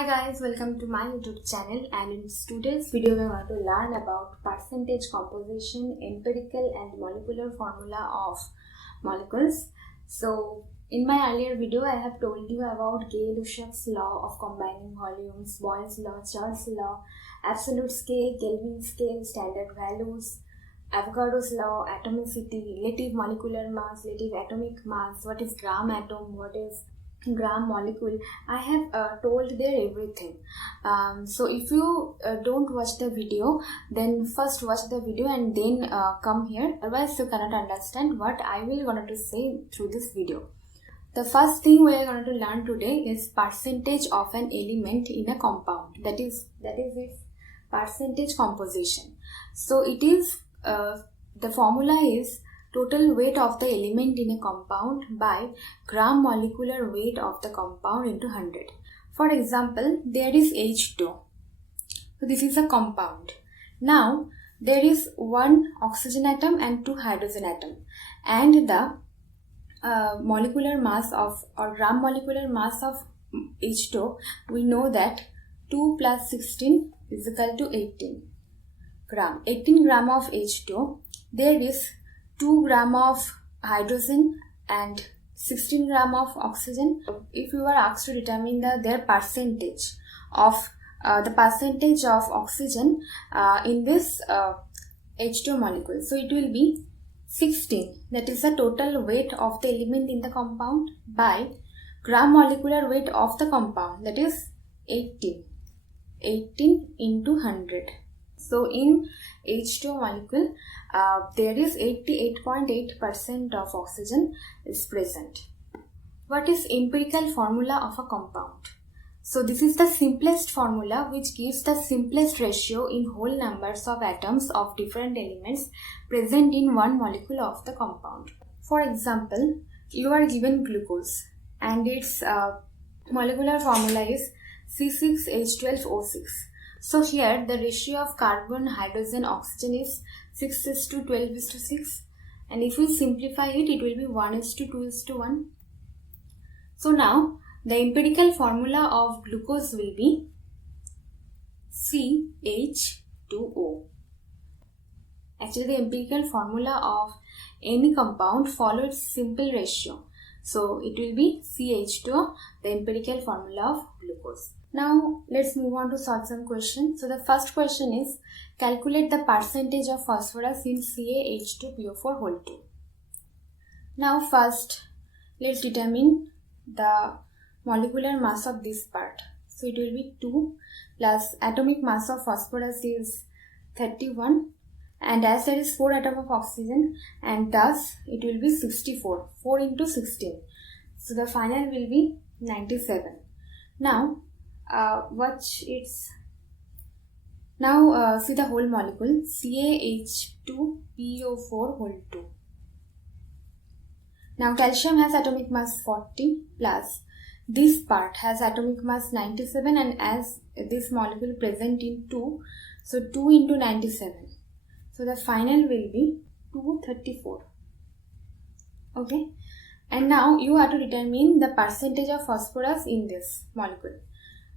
Hi guys, welcome to my YouTube channel, and in today's video we are going to learn about percentage composition, empirical and molecular formula of molecules. So in my earlier video I have told you about Gay-Lussac's law of combining volumes, Boyle's law, Church's law, absolute scale, Kelvin scale, standard values, Avogadro's law, atomicity, relative molecular mass, relative atomic mass, what is gram atom, what is gram molecule. I have told there everything. So if you don't watch the video, then first watch the video and then come here, otherwise you cannot understand what I will going to say through this video. The first thing we are going to learn today is percentage of an element in a compound, that is its percentage composition. So it is the formula is total weight of the element in a compound by gram molecular weight of the compound into 100. For example, there is H2. So this is a compound. Now there is one oxygen atom and two hydrogen atom, and the molecular mass of or gram molecular mass of H2, we know that 2 plus 16 is equal to 18 gram. 18 gram of H2. There is 2 gram of hydrogen and 16 gram of oxygen. If you are asked to determine their percentage of oxygen in this H2 molecule, so it will be 16. That is the total weight of the element in the compound by gram molecular weight of the compound, that is 18. 18 into 100. So in H2 molecule, there is 88.8% of oxygen is present. What is empirical formula of a compound? So this is the simplest formula which gives the simplest ratio in whole numbers of atoms of different elements present in one molecule of the compound. For example, you are given glucose and its molecular formula is C6H12O6. So here the ratio of carbon, hydrogen, oxygen is 6:12:6, and if we simplify it, it will be 1:2:1. So now the empirical formula of glucose will be CH2O. Actually the empirical formula of any compound follows simple ratio. So it will be CH2O, the empirical formula of glucose. Now let's move on to solve some questions. So the first question is, calculate the percentage of phosphorus in CaH2PO4 2. Now first let's determine the molecular mass of this part. So it will be 2 plus atomic mass of phosphorus is 31, and as there is 4 atoms of oxygen, and thus it will be 64. 4 into 16. So the final will be 97. Now see the whole molecule CaH2PO4 2. Now calcium has atomic mass 40 plus this part has atomic mass 97, and as this molecule present in 2, so 2 into 97. So the final will be 234. Okay, and now you have to determine the percentage of phosphorus in this molecule.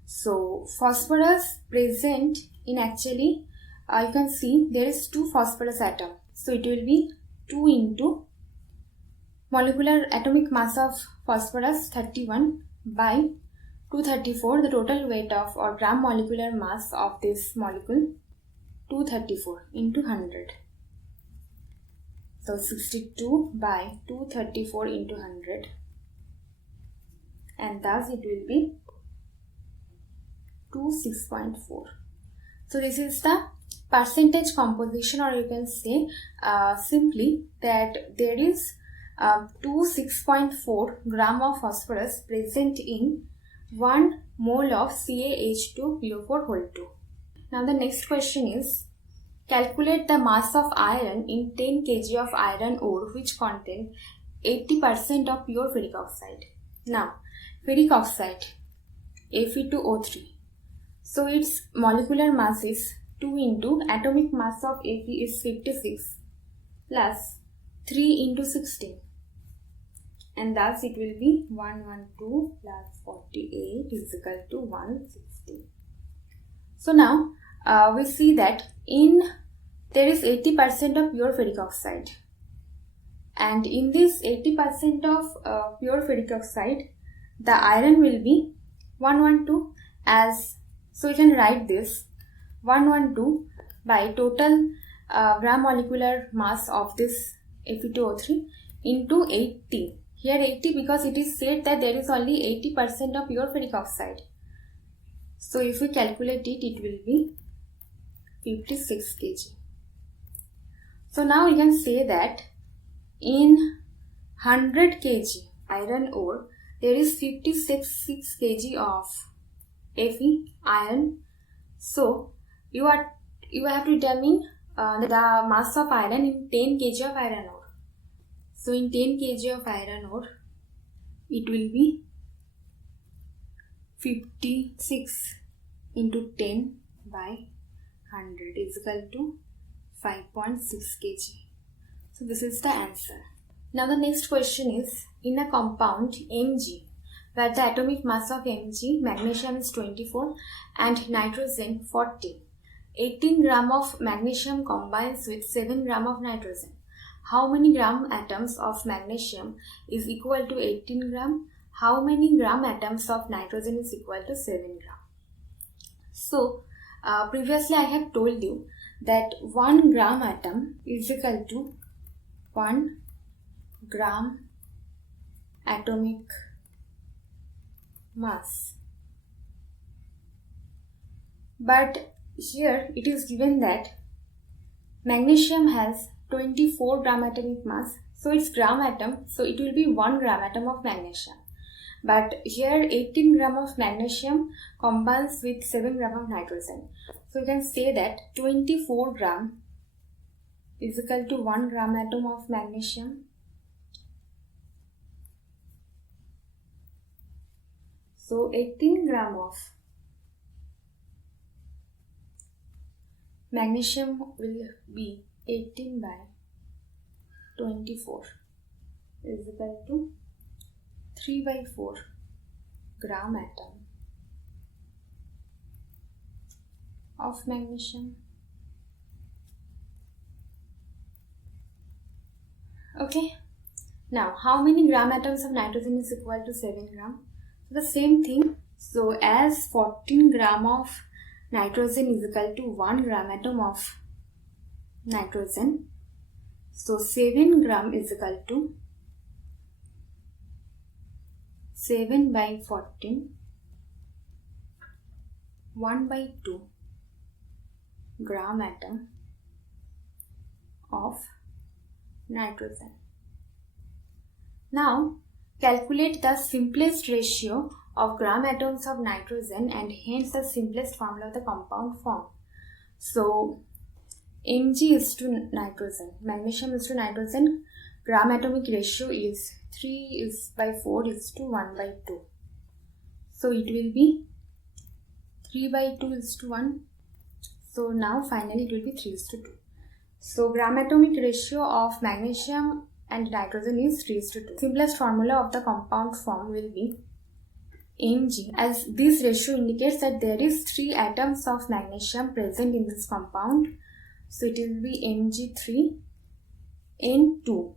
So phosphorus present in actually you can see there is 2 phosphorus atom. So it will be 2 into molecular atomic mass of phosphorus 31 by 234, the total weight of or gram molecular mass of this molecule 234 into 100. So 62 by 234 into 100, and thus it will be 26.4. So this is the percentage composition, or you can say simply that there is 26.4 gram of phosphorus present in 1 mole of CaH2PO4 2. Now the next question is, calculate the mass of iron in 10 kg of iron ore which contain 80% of pure ferric oxide. Now ferric oxide Fe2O3. So its molecular mass is 2 into atomic mass of Fe is 56 plus 3 into 16, and thus it will be 112 plus 48 is equal to 160. So now we see that there is 80% of pure ferric oxide, and in this 80% of pure ferric oxide, the iron will be 112, so you can write this 112 by total gram molecular mass of this Fe2O3 into 80. Here 80 because it is said that there is only 80% of pure ferric oxide. So if we calculate it, it will be 56 kg. So now we can say that in 100 kg iron ore, there is 56 kg of Fe iron. So you have to determine the mass of iron in 10 kg of iron ore. So in 10 kg of iron ore, it will be 56 into 10 by 100 is equal to 5.6 kg. So this is the answer. Now the next question is, in a compound Mg, where the atomic mass of Mg, magnesium is 24 and nitrogen 40, 18 gram of magnesium combines with 7 gram of nitrogen. How many gram atoms of magnesium is equal to 18 gram? How many gram atoms of nitrogen is equal to 7 gram? So previously I have told you that 1 gram atom is equal to 1 gram atomic mass. But here it is given that magnesium has 24 gram atomic mass, so it's gram atom, so it will be 1 gram atom of magnesium. But here 18 gram of magnesium combines with 7 gram of nitrogen. So you can say that 24 gram is equal to 1 gram atom of magnesium. So 18 gram of magnesium will be 18 by 24 is equal to 3 by 4 gram atom of magnesium. Okay. Now, how many gram atoms of nitrogen is equal to 7 gram? So the same thing. So as 14 gram of nitrogen is equal to 1 gram atom of nitrogen, so 7 gram is equal to 7 by 14, 1 by 2 gram atom of nitrogen. Now calculate the simplest ratio of gram atoms of nitrogen and hence the simplest formula of the compound form. So Mg is to nitrogen, magnesium is to nitrogen, gram atomic ratio is 3 is by 4 is to 1 by 2. So it will be 3 by 2 is to 1. So now finally it will be 3 is to 2. So gram atomic ratio of magnesium and nitrogen is 3 is to 2. Simplest formula of the compound form will be Mg, as this ratio indicates that there is 3 atoms of magnesium present in this compound. So it will be Mg3 N2,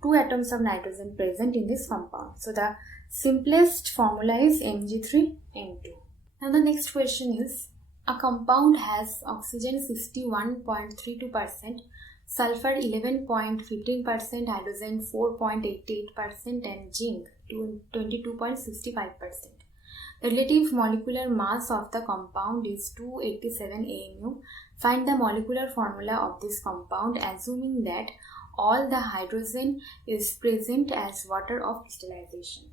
2 atoms of nitrogen present in this compound. So the simplest formula is Mg3N2. Now the next question is, a compound has oxygen 61.32%, sulfur 11.15%, hydrogen 4.88% and zinc 22.65%. The relative molecular mass of the compound is 287 AMU. Find the molecular formula of this compound assuming that all the hydrogen is present as water of crystallization.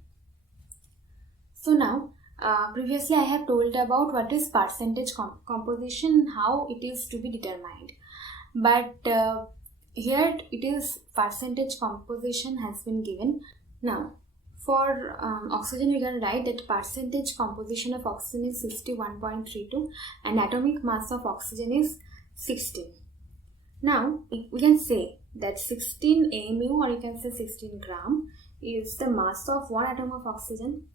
So now previously I have told about what is percentage composition, how it is to be determined. But here it is percentage composition has been given. Now for oxygen we can write that percentage composition of oxygen is 61.32 and atomic mass of oxygen is 16. Now we can say that 16 AMU or you can say 16 gram is the mass of one atom of oxygen.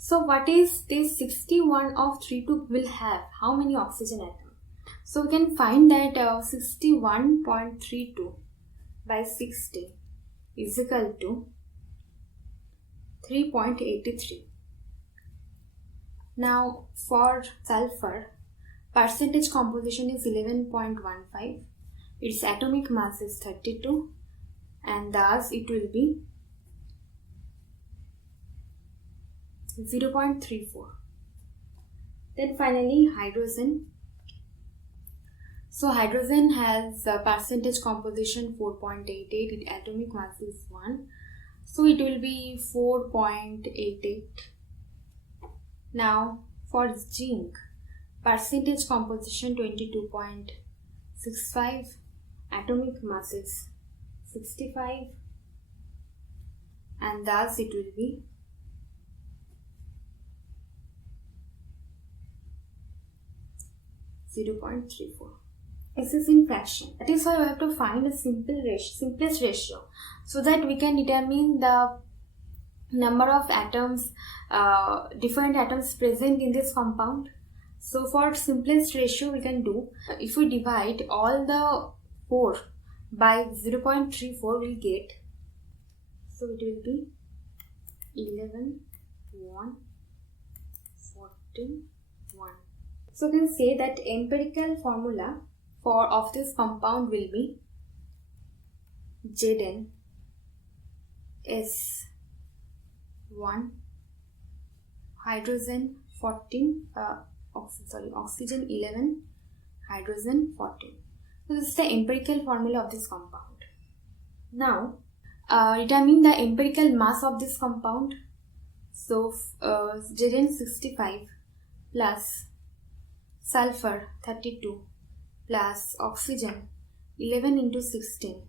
So what is this 61 of 32 will have? How many oxygen atoms? So we can find that 61.32 by 60 is equal to 3.83. Now for sulfur, percentage composition is 11.15. Its atomic mass is 32, and thus it will be 0.34. Then finally hydrogen. So hydrogen has a percentage composition 4.88. Its atomic mass is 1. So it will be 4.88. Now for zinc, percentage composition 22.65. Atomic mass is 65. And thus it will be 0.34. This is in fraction. That is why we have to find a simplest ratio, so that we can determine the number of atoms, different atoms present in this compound. So for simplest ratio we can do, if we divide all the 4 by 0.34 we'll get, so it will be 11, 1, 14, 1. So we can say that empirical formula of this compound will be Zn S1 hydrogen 14 oxygen 11 hydrogen 14. So this is the empirical formula of this compound. Now determine the empirical mass of this compound. So Zn 65 plus sulfur 32 plus oxygen 11 into 16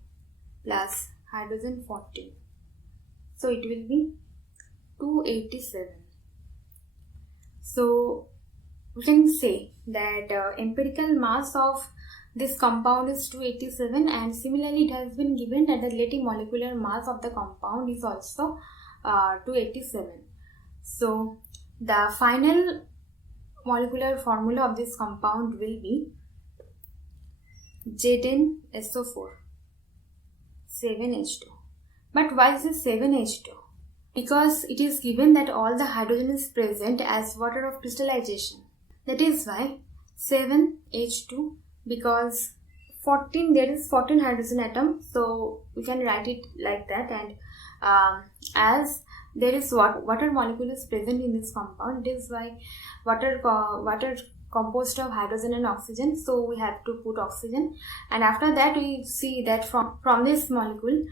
plus hydrogen 14. So it will be 287. So we can say that empirical mass of this compound is 287, and similarly it has been given that the relative molecular mass of the compound is also 287. So the final molecular formula of this compound will be ZnSO4 7H2. But why is it 7H2? Because it is given that all the hydrogen is present as water of crystallization. That is why 7H2, because 14, there is 14 hydrogen atom, so we can write it like that. And as there is water molecule is present in this compound, it is why water composed of hydrogen and oxygen, so we have to put oxygen. And after that we see that from this molecule,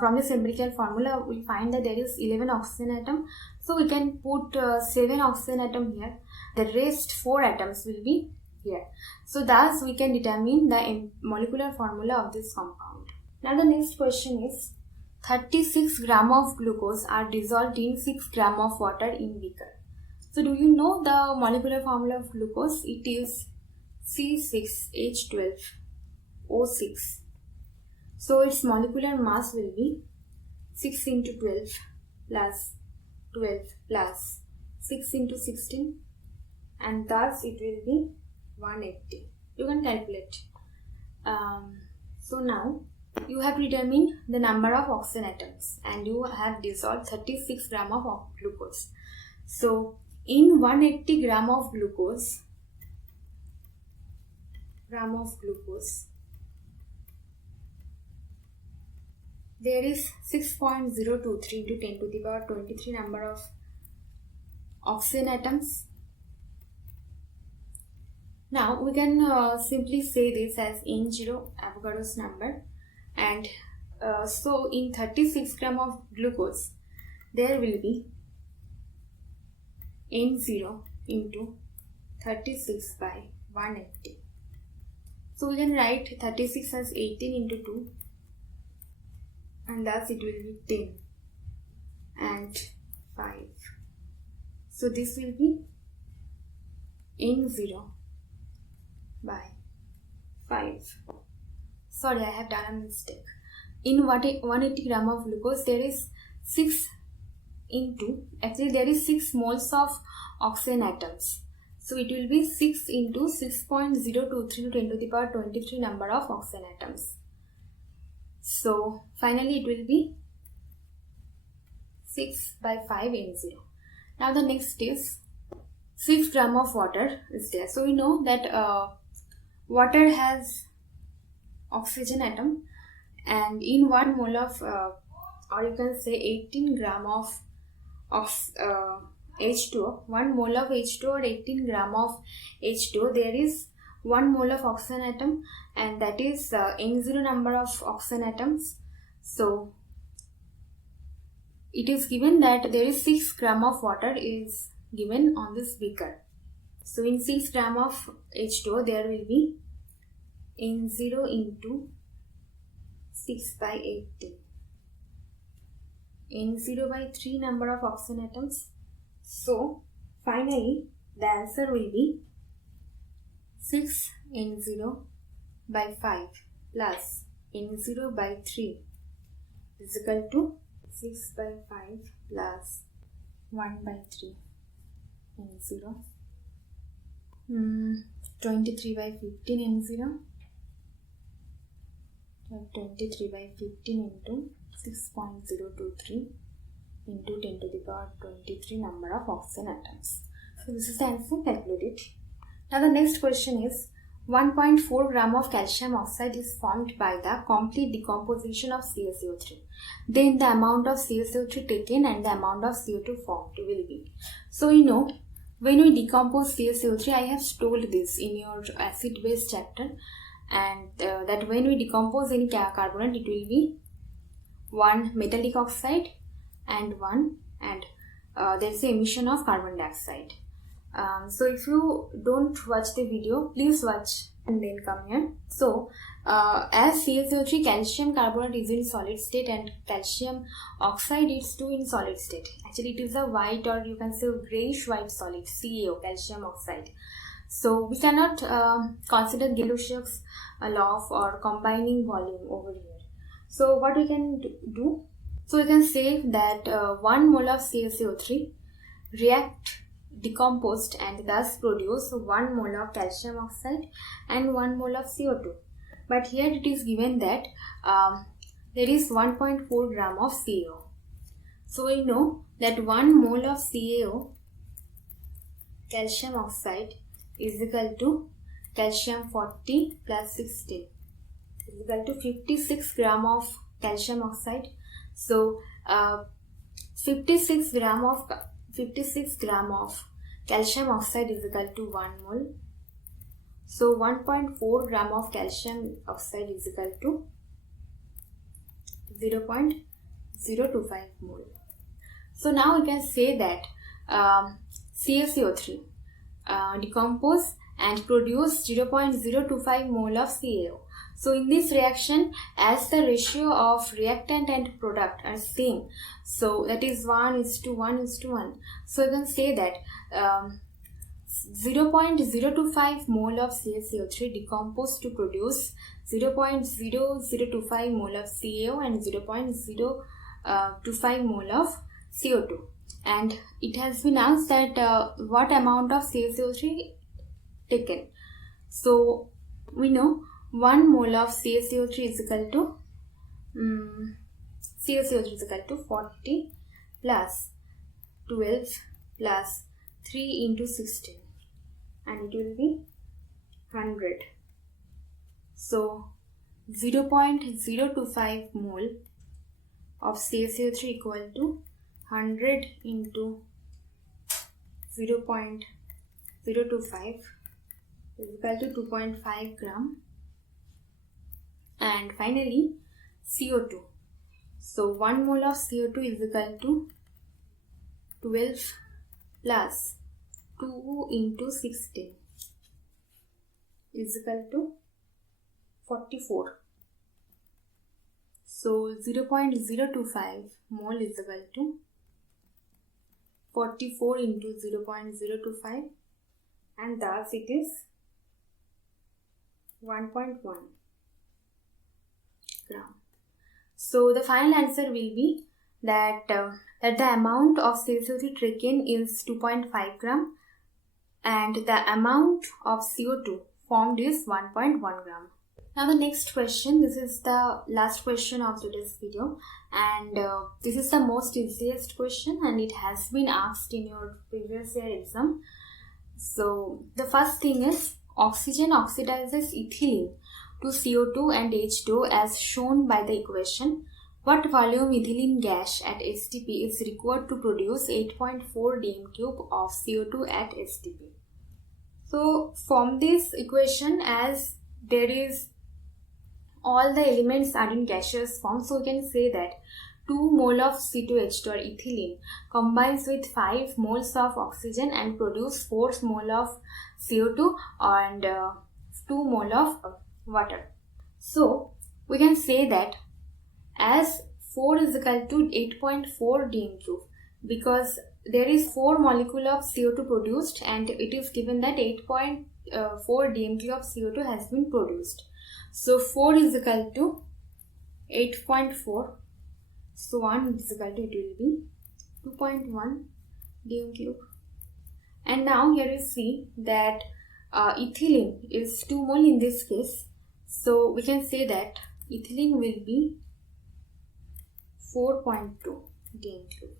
from this empirical formula, we find that there is 11 oxygen atom, so we can put 7 oxygen atom here. The rest 4 atoms will be here. So thus we can determine the molecular formula of this compound. Now the next question is, 36 gram of glucose are dissolved in 6 gram of water in beaker. So do you know the molecular formula of glucose? It is C6H12O6. So its molecular mass will be 6 into 12 plus 12 plus 6 into 16, and thus it will be 180. You can calculate. So now you have determined the number of oxygen atoms and you have dissolved 36 gram of glucose. So in 180 gram of glucose, there is 6.023 into 10 to the power 23 number of oxygen atoms. Now we can simply say this as N0, Avogadro's number, and so in 36 gram of glucose there will be N0 into 36 by 180. So we can write 36 as 18 into 2, and thus it will be 10 and 5. So this will be N0 by 5. Sorry, I have done a mistake. In 180 gram of glucose there is 6 into, actually there is 6 moles of oxygen atoms. So it will be 6 into 6.023 to 10 to the power 23 number of oxygen atoms. So finally it will be 6 by 5 N0. Now the next is 6 gram of water is there. So we know that water has oxygen atom, and in 1 mole of or you can say 18 gram of H2O, 1 mole of H2O or 18 gram of H2O, there is 1 mole of oxygen atom, and that is N0 number of oxygen atoms. So it is given that there is 6 gram of water is given on this beaker. So in 6 gram of H2O there will be N0 into 6 by 18. N0 by 3 number of oxygen atoms. So finally the answer will be 6 N0 by 5 plus N0 by 3 is equal to 6 by 5 plus 1 by 3 N0. 23 by 15 N0. 23 by 15 into 6.023 into 10 to the power 23 number of oxygen atoms. So this is the answer, calculate it. Now the next question is 1.4 gram of calcium oxide is formed by the complete decomposition of CaCO3. Then the amount of CaCO3 taken and the amount of CO2 formed will be. So you know, when we decompose CaCO3, I have told this in your acid-base chapter, and that when we decompose any carbonate, it will be one metallic oxide and there is the emission of carbon dioxide. So if you don't watch the video, please watch and then come here. So as CaCO3, calcium carbonate is in solid state and calcium oxide is too in solid state. Actually it is a white, or you can say greyish white solid, CaO, calcium oxide. So we cannot consider Gay-Lussac's law of or combining volume over here. So what we can do? So we can say that 1 mole of CaCO3 decomposed and thus produce 1 mole of calcium oxide and 1 mole of CO2. But here it is given that there is 1.4 gram of CaO. So we know that 1 mole of CaO, calcium oxide, is equal to calcium 40 plus 16 is equal to 56 gram of calcium oxide. So 56 gram of calcium oxide is equal to 1 mole. So 1.4 gram of calcium oxide is equal to 0.025 mole. So now we can say that CaCO3 decompose and produce 0.025 mole of CaO. So in this reaction, as the ratio of reactant and product are same, so that is 1:1:1. So you can say that 0.025 mole of CaCO3 decomposed to produce 0.0025 mole of CaO and 0.025 mole of CO2. And it has been asked that what amount of CaCO3 taken. So we know 1 mole of CaCO3 is equal to 40 plus 12 plus 3 into 16, and it will be 100. So 0.025 mole of CaCO3 equal to 100 into 0.025 is equal to 2.5 gram. And finally CO2. So 1 mole of CO2 is equal to 12 plus 2 into 16 is equal to 44. So 0.025 mole is equal to 44 into 0.025, and thus it is 1.1 gram. So the final answer will be that the amount of CO2 taken is 2.5 gram and the amount of CO2 formed is 1.1 gram. Now the next question, this is the last question of today's video, and this is the most easiest question and it has been asked in your previous year exam. So the first thing is, oxygen oxidizes ethylene to CO2 and H2O as shown by the equation. What volume ethylene gas at STP is required to produce 8.4 dm cube of CO2 at STP? So from this equation, as there is all the elements are in gaseous form, so we can say that 2 mole of C2H2 or ethylene combines with 5 moles of oxygen and produce 4 mole of CO2 and 2 mole of water. So we can say that as 4 is equal to 8.4 dm cube, because there is 4 molecule of CO2 produced and it is given that 8.4 dm cube of CO2 has been produced. So 4 is equal to 8.4, so 1 is equal to, it will be 2.1 dm cube. And now here you see that ethylene is 2 mole in this case, so we can say that ethylene will be 4.2 dm cube.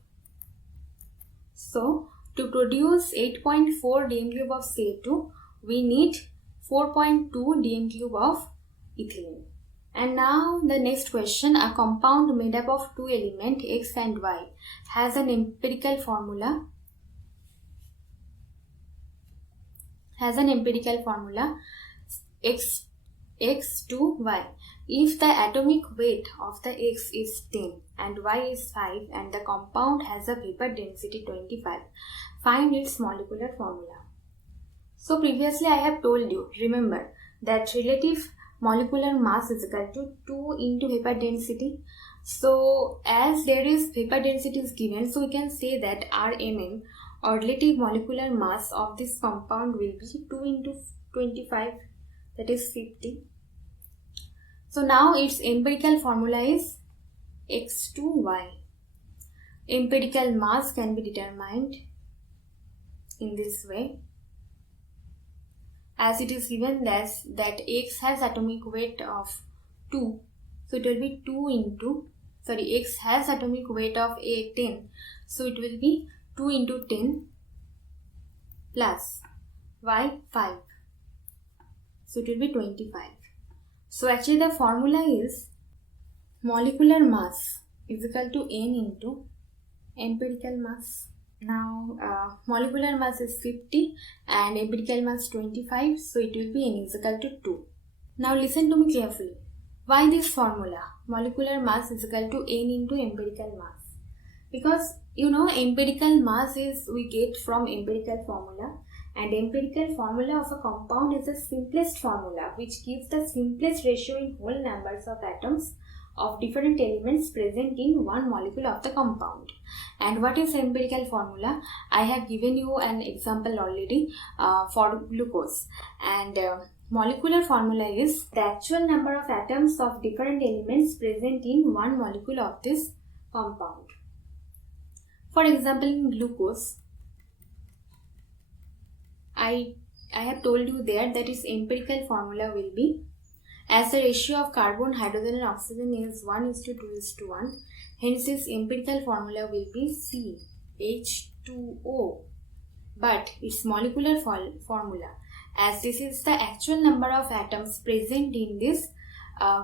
So to produce 8.4 dm cube of CO2, we need 4.2 dm cube of ethylene. And now the next question, a compound made up of 2 elements X and Y has an empirical formula. X to Y. If the atomic weight of the X is 10 and Y is 5 and the compound has a vapor density 25, find its molecular formula. So previously I have told you, remember that relative molecular mass is equal to 2 into vapor density. So as there is vapor density is given, so we can say that RMM or relative molecular mass of this compound will be 2 into 25, that is 50. So now its empirical formula is X to Y. Empirical mass can be determined in this way, as it is given that X has atomic weight of 2, so it will be 2 into, X has atomic weight of 10, so it will be 2 into 10 plus Y 5, so it will be 25. So actually the formula is molecular mass is equal to N into empirical mass. Now molecular mass is 50 and empirical mass 25, so it will be N is equal to 2. Now listen to me carefully. Why this formula? Molecular mass is equal to N into empirical mass. Because you know empirical mass is we get from empirical formula, and empirical formula of a compound is the simplest formula which gives the simplest ratio in whole numbers of atoms of different elements present in one molecule of the compound. And what is empirical formula? I have given you an example already for glucose, and molecular formula is the actual number of atoms of different elements present in one molecule of this compound. For example, in glucose, I have told you there that its empirical formula will be, as the ratio of carbon, hydrogen and oxygen is 1:2:1, hence its empirical formula will be CH2O. But its molecular formula, as this is the actual number of atoms present in this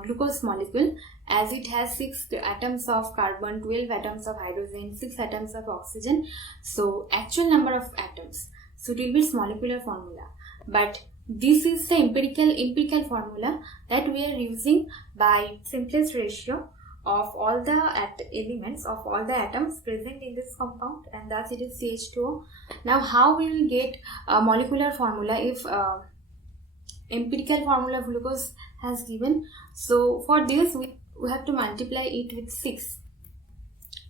glucose molecule, as it has 6 atoms of carbon, 12 atoms of hydrogen, 6 atoms of oxygen, so actual number of atoms, so it will be its molecular formula. But this is the empirical formula that we are using by simplest ratio of all the elements of all the atoms present in this compound, and thus it is CH2O. Now how we will get a molecular formula if empirical formula of glucose has given? So for this we have to multiply it with 6,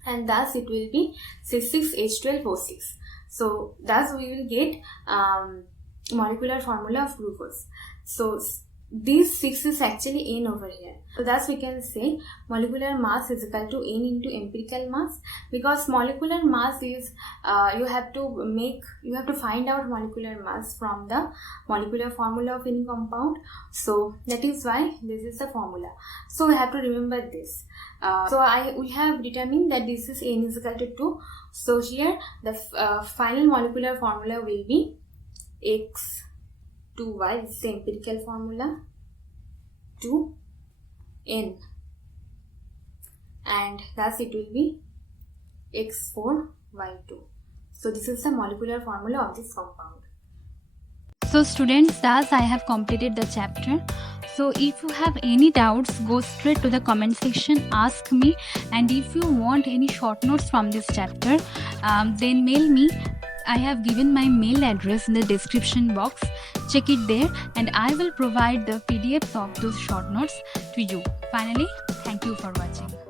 and thus it will be C6H12O6. So thus we will get molecular formula of glucose. So this 6 is actually n over here. So thus we can say molecular mass is equal to n into empirical mass, because molecular mass is you have to find out molecular mass from the molecular formula of any compound. So that is why this is the formula. So we have to remember this. We have determined that this is n is equal to 2. So here the final molecular formula will be x2y, this is the empirical formula, to n, and thus it will be x4y2. So this is the molecular formula of this compound. So students, thus I have completed the chapter. So if you have any doubts, go straight to the comment section, ask me, and if you want any short notes from this chapter, then mail me. I have given my mail address in the description box. Check it there, and I will provide the PDFs of those short notes to you. Finally, thank you for watching.